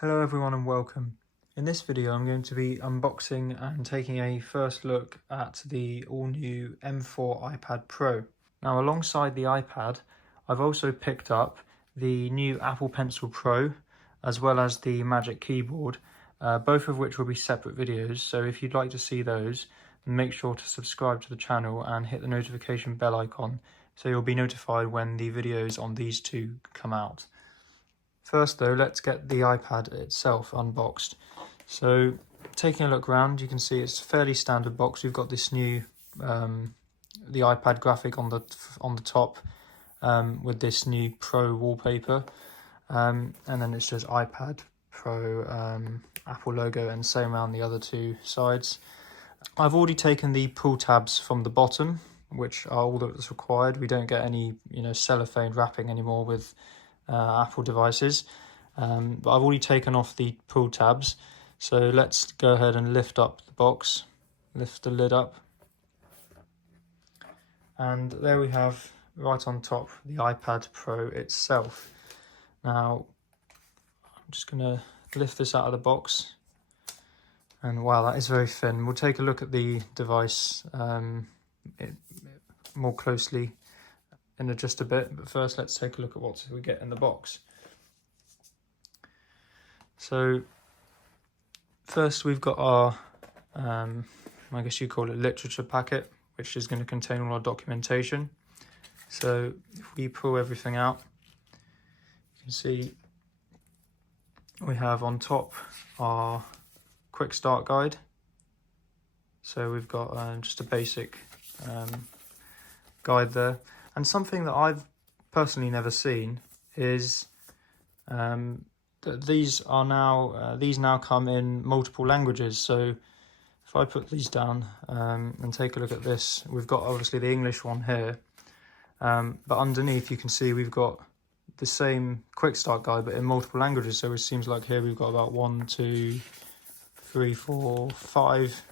Hello everyone and welcome. In this video I'm going to be unboxing and taking a first look at the all-new M4 iPad Pro. Now alongside the iPad I've also picked up the new Apple Pencil Pro as well as the Magic Keyboard, both of which will be separate videos, so if you'd like to see those make sure to subscribe to the channel and hit the notification bell icon so you'll be notified when the videos on these two come out. First though, let's get the iPad itself unboxed. So taking a look around, you can see it's a fairly standard box. We've got this new the iPad graphic on the top with this new Pro wallpaper, and then it says iPad Pro Apple logo, and same around the other two sides. I've already taken the pull tabs from the bottom, which are all that's required. We don't get any cellophane wrapping anymore with Apple devices, but I've already taken off the pull tabs, so let's go ahead and lift up the box, lift the lid up, and there we have right on top the iPad Pro itself. Now I'm just going to lift this out of the box, and wow, that is very thin. We'll take a look at the device more closely in just a bit, but first let's take a look at what we get in the box. So first we've got our I guess you call it literature packet, which is going to contain all our documentation. So if we pull everything out, you can see we have on top our quick start guide. So we've got just a basic guide there. And something that I've personally never seen is that these now come in multiple languages. So if I put these down and take a look at this, we've got obviously the English one here, but underneath you can see we've got the same quick start guide but in multiple languages. So it seems like here we've got about 1, 2, 3, 4, 5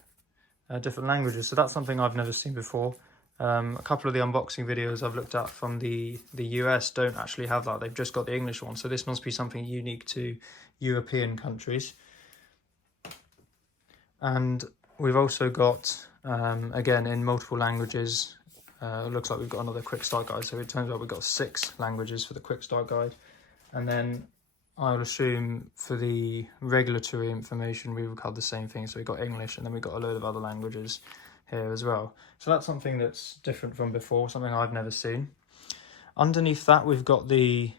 different languages. So that's something I've never seen before. A couple of the unboxing videos I've looked at from the US don't actually have that. They've just got the English one, so this must be something unique to European countries. And we've also got again in multiple languages. It looks like we've got another quick start guide, so it turns out we've got 6 languages for the quick start guide. And then I would assume for the regulatory information we would have the same thing, so we've got English and then we've got a load of other languages here as well. So that's something that's different from before, something I've never seen. Underneath that we've got the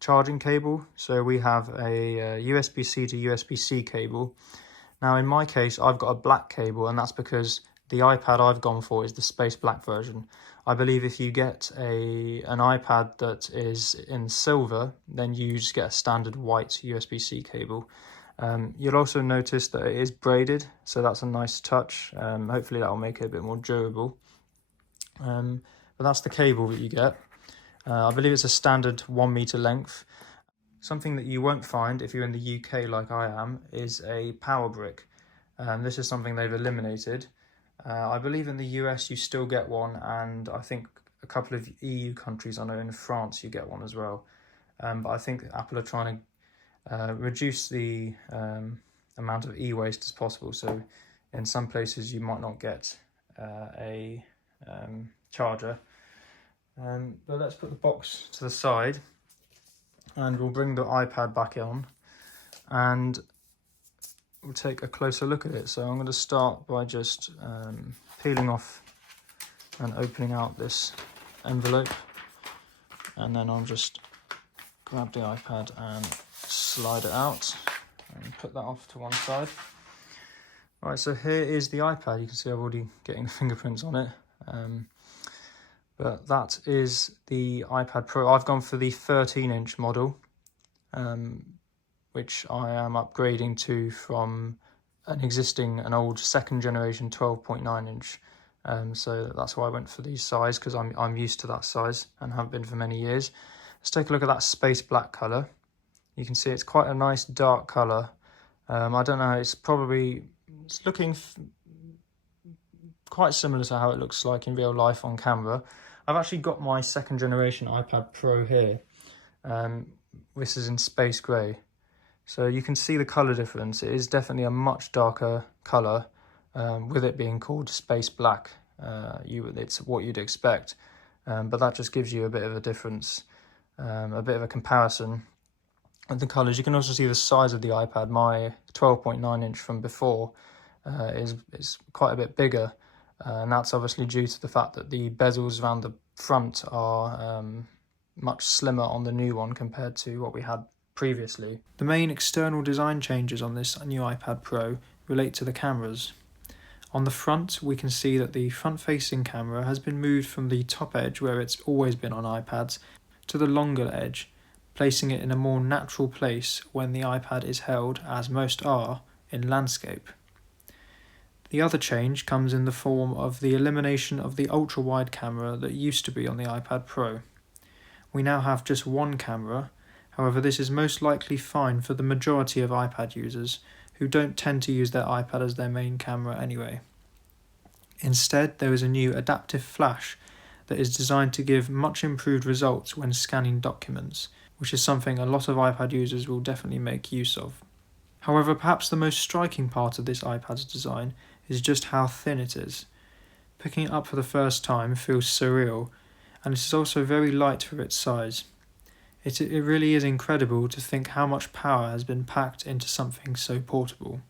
charging cable. So we have a USB-C to USB-C cable. Now in my case I've got a black cable, and that's because the iPad I've gone for is the space black version. I believe if you get an iPad that is in silver, then you just get a standard white USB-C cable. You'll also notice that it is braided, so that's a nice touch. Hopefully that will make it a bit more durable. But that's the cable that you get. I believe it's a standard 1 meter length. Something that you won't find if you're in the UK like I am is a power brick. This is something they've eliminated. I believe in the US you still get one, and I think a couple of EU countries, I know in France you get one as well. But I think Apple are trying to reduce the amount of e-waste as possible, so in some places you might not get a charger. But let's put the box to the side and we'll bring the iPad back on and we'll take a closer look at it. So I'm going to start by just peeling off and opening out this envelope, and then I'll just grab the iPad and slide it out and put that off to one side. Right, so here is the iPad. You can see I've already getting fingerprints on it, but that is the iPad Pro. I've gone for the 13-inch model, which I am upgrading to from an old second generation 12.9 inch. So that's why I went for these size, because I'm used to that size and have been for many years. Let's take a look at that space black colour. You can see it's quite a nice dark colour. I don't know, it's looking quite similar to how it looks like in real life on camera. I've actually got my second generation iPad Pro here. This is in space grey. So you can see the colour difference. It is definitely a much darker colour, with it being called space black. It's what you'd expect, but that just gives you a bit of a difference, a bit of a comparison of the colours. You can also see the size of the iPad. My 12.9 inch from before is quite a bit bigger, and that's obviously due to the fact that the bezels around the front are much slimmer on the new one compared to what we had previously. The main external design changes on this new iPad Pro relate to the cameras. On the front, we can see that the front-facing camera has been moved from the top edge, where it's always been on iPads, to the longer edge, placing it in a more natural place when the iPad is held, as most are, in landscape. The other change comes in the form of the elimination of the ultra-wide camera that used to be on the iPad Pro. We now have just one camera. However, this is most likely fine for the majority of iPad users who don't tend to use their iPad as their main camera anyway. Instead, there is a new adaptive flash that is designed to give much improved results when scanning documents, which is something a lot of iPad users will definitely make use of. However, perhaps the most striking part of this iPad's design is just how thin it is. Picking it up for the first time feels surreal, and it is also very light for its size. It really is incredible to think how much power has been packed into something so portable.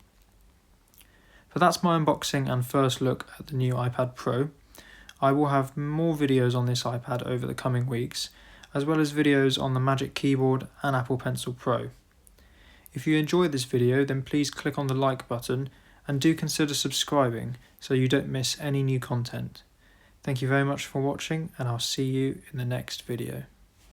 But that's my unboxing and first look at the new iPad Pro. I will have more videos on this iPad over the coming weeks, as well as videos on the Magic Keyboard and Apple Pencil Pro. If you enjoyed this video, then please click on the like button and do consider subscribing so you don't miss any new content. Thank you very much for watching, and I'll see you in the next video.